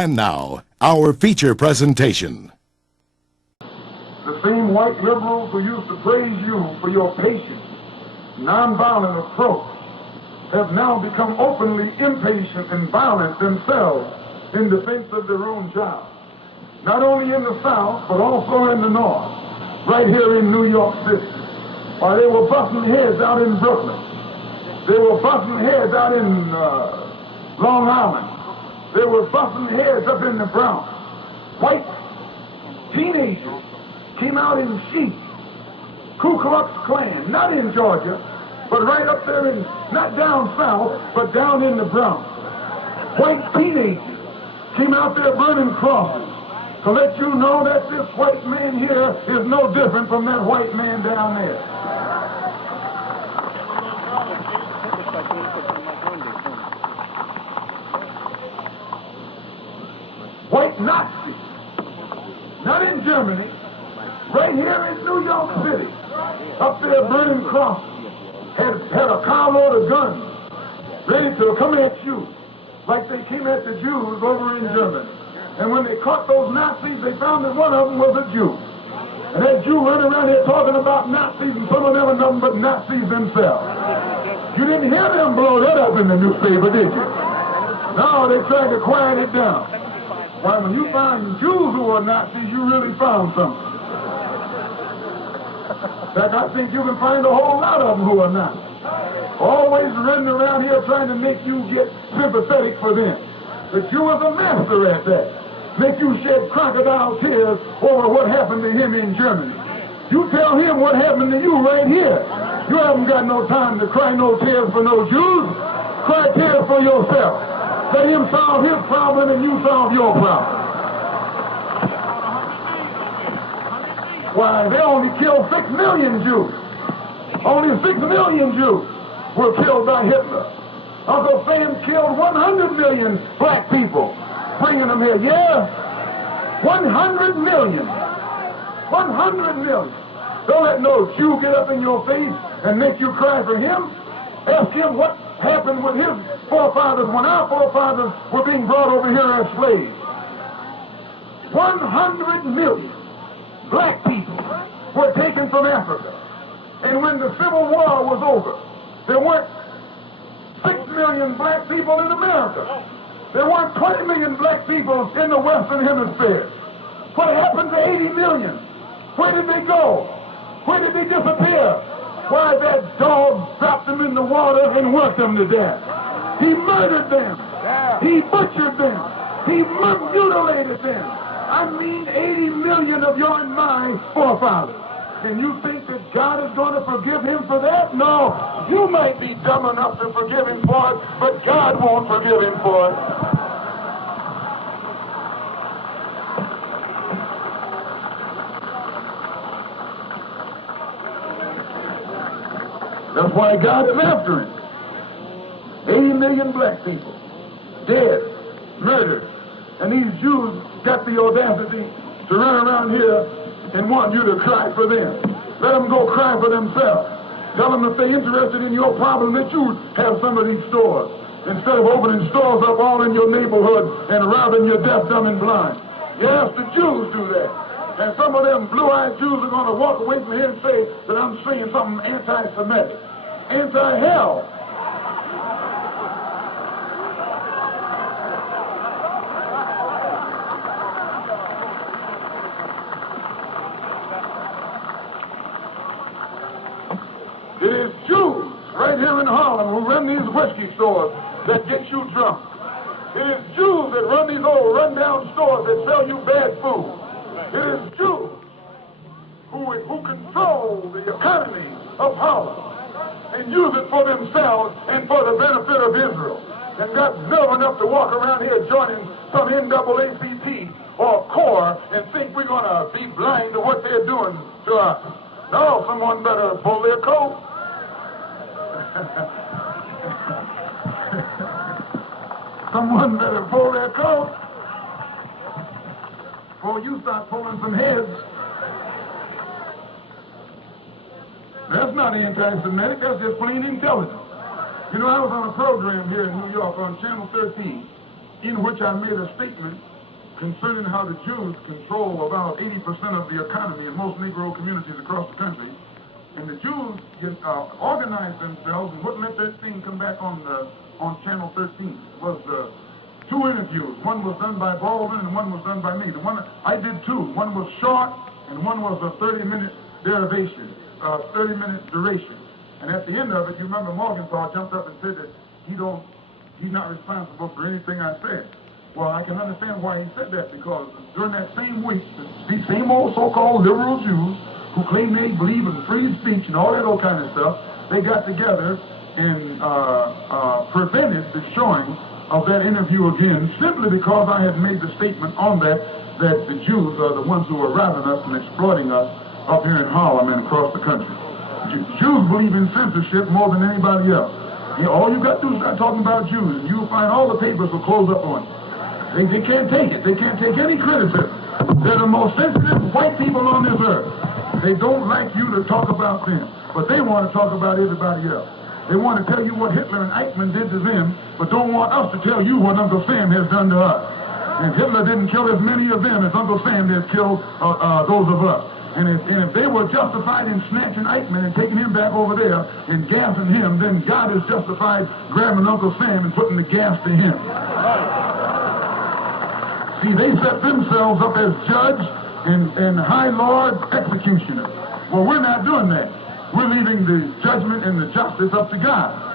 And now, our feature presentation. The same white liberals who used to praise you for your patient, nonviolent approach have now become openly impatient and violent themselves in defense of their own job. Not only in the South, but also in the North, right here in New York City. Or they were busting heads out in Brooklyn. They were busting heads out in Long Island. They were busting heads up in the Bronx. White teenagers came out in sheep. Ku Klux Klan, not in Georgia, but right up there in, not down south, but down in the Bronx. White teenagers came out there burning crosses to let you know that this white man here is no different from that white man down there. White Nazis, not in Germany, right here in New York City, up there burning crosses, had a carload of guns ready to come at you like they came at the Jews over in Germany. And when they caught those Nazis, they found that one of them was a Jew. And that Jew running around here talking about Nazis, and some of them are nothing but Nazis themselves. You didn't hear them blow that up in the newspaper, did you? No, they tried to quiet it down. Why, when you find Jews who are Nazis, you really found something. In fact, I think you can find a whole lot of them who are Nazis. Always running around here trying to make you get sympathetic for them. The Jew is a master at that. Make you shed crocodile tears over what happened to him in Germany. You tell him what happened to you right here. You haven't got no time to cry no tears for no Jews. Cry tears for yourself. Let him solve his problem and you solve your problem. Why, they only killed 6 million Jews. Only 6 million Jews were killed by Hitler. Uncle Sam killed 100 million black people, bringing them here. Yeah, 100 million. 100 million. Don't let no Jew get up in your face and make you cry for him. Ask him what happened with his forefathers when our forefathers were being brought over here as slaves. 100 million black people were taken from Africa. And when the Civil War was over, there weren't 6 million black people in America. There weren't 20 million black people in the Western Hemisphere. What happened to 80 million? Where did they go? Where did they disappear? Why, that dog dropped them in the water and worked them to death. He murdered them. He butchered them. He mutilated them. I mean 80 million of your and my forefathers. And you think that God is going to forgive him for that? No. You might be dumb enough to forgive him for it, but God won't forgive him for it. That's why God is after him. 80 million black people dead, murdered. And these Jews got the audacity to run around here and want you to cry for them. Let them go cry for themselves. Tell them if they're interested in your problem that you have some of these stores. Instead of opening stores up all in your neighborhood and robbing you deaf, dumb, and blind. Yes, the Jews do that. And some of them blue-eyed Jews are going to walk away from here and say that I'm saying something anti-Semitic. Anti-hell. It is Jews right here in Harlem who run these whiskey stores that get you drunk. It is Jews that run these old run-down stores that sell you bad food. It is Jews who control the economy of Harlem and use it for themselves and for the benefit of Israel. And got nerve enough to walk around here joining some NAACP or CORE and think we're going to be blind to what they're doing to us. No, someone better pull their coat. Someone better pull their coat before you start pulling some heads. That's not anti-Semitic, that's just plain intelligence. You know, I was on a program here in New York on Channel 13 in which I made a statement concerning how the Jews control about 80% of the economy in most Negro communities across the country. And the Jews organized themselves and wouldn't let that thing come back on Channel 13. It was 2 interviews. One was done by Baldwin and one was done by me. The one I did 2. One was short and one was a 30-minute derivation, 30-minute duration. And at the end of it, you remember Morgenthau jumped up and said that he's not responsible for anything I said. Well, I can understand why he said that, because during that same week, these same old so-called liberal Jews who claim they believe in free speech and all that old kind of stuff, they got together and prevented the showing of that interview again, simply because I had made the statement on that the Jews are the ones who are robbing us and exploiting us up here in Harlem and across the country. Jews believe in censorship more than anybody else. All you got to do is start talking about Jews, and you'll find all the papers will close up on you. They can't take it. They can't take any criticism. They're the most sensitive white people on this earth. They don't like you to talk about them, but they want to talk about everybody else. They want to tell you what Hitler and Eichmann did to them, but don't want us to tell you what Uncle Sam has done to us. And Hitler didn't kill as many of them as Uncle Sam has killed those of us. And if they were justified in snatching Eichmann and taking him back over there and gassing him, then God is justified grabbing Uncle Sam and putting the gas to him. See, they set themselves up as judge and high lord executioner. Well, we're not doing that. We're leaving the judgment and the justice up to God.